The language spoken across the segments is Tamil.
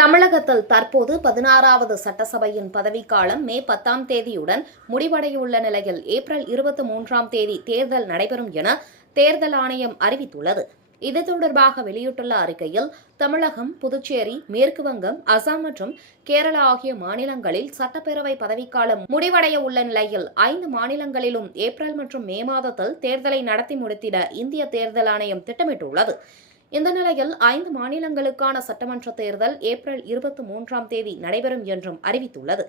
தமிழகத்தில் தற்போது 16வது சட்டசபையின் பதவிக்காலம் மே 10ஆம் தேதியுடன் முடிவடையுள்ள நிலையில் ஏப்ரல் 23ஆம் தேதி தேர்தல் நடைபெறும் என தேர்தல் ஆணையம் அறிவித்துள்ளது. இது தொடர்பாக வெளியிட்டுள்ள அறிக்கையில், தமிழகம், புதுச்சேரி, மேற்கு வங்கம், அசாம் மற்றும் கேரளா ஆகிய மாநிலங்களில் சட்டப்பேரவை பதவிக்காலம் முடிவடைய உள்ள நிலையில் 5 மாநிலங்களிலும் ஏப்ரல் மற்றும் மே மாதத்தில் தேர்தலை நடத்தி முடித்திட இந்திய தேர்தல் ஆணையம் திட்டமிட்டுள்ளது. இந்த நிலையில் 5 மாநிலங்களுக்கான சட்டமன்ற தேர்தல் ஏப்ரல் 23ஆம் தேதி நடைபெறும் என்றும் அறிவித்துள்ளது.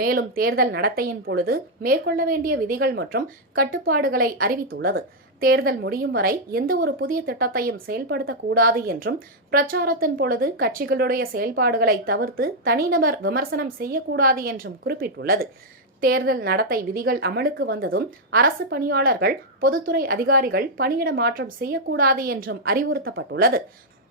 மேலும் தேர்தல் நடத்தையின் பொழுது மேற்கொள்ள வேண்டிய விதிகள் மற்றும் கட்டுப்பாடுகளை அறிவித்துள்ளது. தேர்தல் முடியும் வரை எந்த ஒரு புதிய திட்டத்தையும் செயல்படுத்தக்கூடாது என்றும், பிரச்சாரத்தின் பொழுது கட்சிகளுடைய செயல்பாடுகளை தவிர்த்து தனிநபர் விமர்சனம் செய்யக்கூடாது என்றும் குறிப்பிட்டுள்ளது. தேர்தல் நடத்தை விதிகள் அமலுக்கு வந்ததும் அரசு பணியாளர்கள், பொதுத்துறை அதிகாரிகள் பணியிட மாற்றம் செய்யக்கூடாது என்றும் அறிவுறுத்தப்பட்டுள்ளது.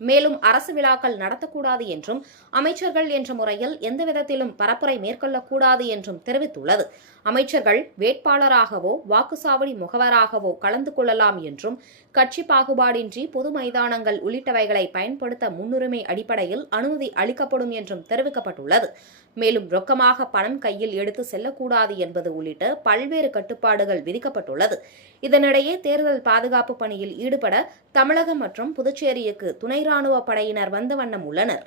மேலும் அரசு விழாக்கள் நடத்தக்கூடாது என்றும், அமைச்சர்கள் என்ற முறையில் எந்தவிதத்திலும் பரப்புரை மேற்கொள்ளக்கூடாது என்றும் தெரிவித்துள்ளது. அமைச்சர்கள் வேட்பாளராகவோ வாக்குச்சாவடி முகவராகவோ கலந்து கொள்ளலாம் என்றும், கட்சி பாகுபாடின்றி பொது மைதானங்கள் உள்ளிட்டவைகளை பயன்படுத்த முன்னுரிமை அடிப்படையில் அனுமதி அளிக்கப்படும் என்றும் தெரிவிக்கப்பட்டுள்ளது. மேலும் ரொக்கமாக பணம் கையில் எடுத்து செல்லக்கூடாது என்பது உள்ளிட்ட பல்வேறு கட்டுப்பாடுகள் விதிக்கப்பட்டுள்ளது. இதனிடையே தேர்தல் பாதுகாப்பு பணியில் ஈடுபட தமிழகம் மற்றும் புதுச்சேரிக்கு துணை ராணுவ படையினர் வந்த வண்ணம் உள்ளனர்.